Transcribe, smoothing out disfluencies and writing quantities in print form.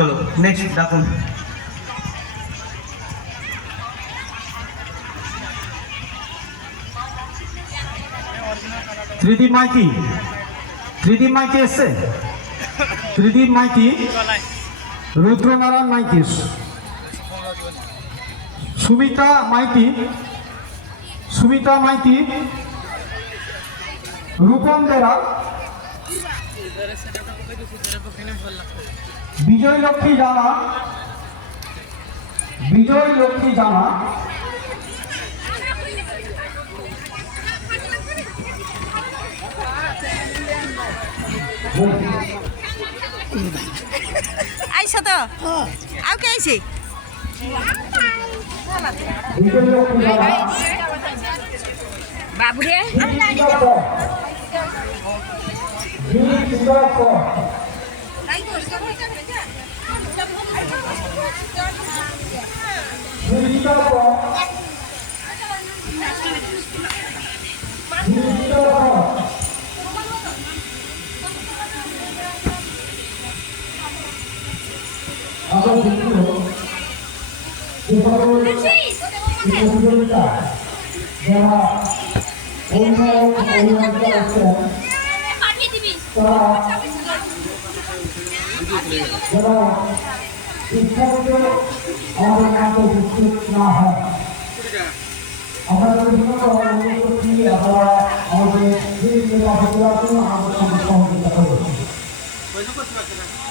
চলো নেক্সট ডাকুন। ত্রিদীপ মাইতি, ত্রিদীপ মাইতি এসছে, ত্রিদীপ মাইতি, রুদ্রনারায়ণ মাইতি, সুমিতা মাইতি, সুমিতা মাইতি, রূপম বেরা, বিজয় লক্ষ্মী জানা, বিজয় লক্ষ্মী জানা, আইসা তো আও কে আইছে বাবুরে আমরা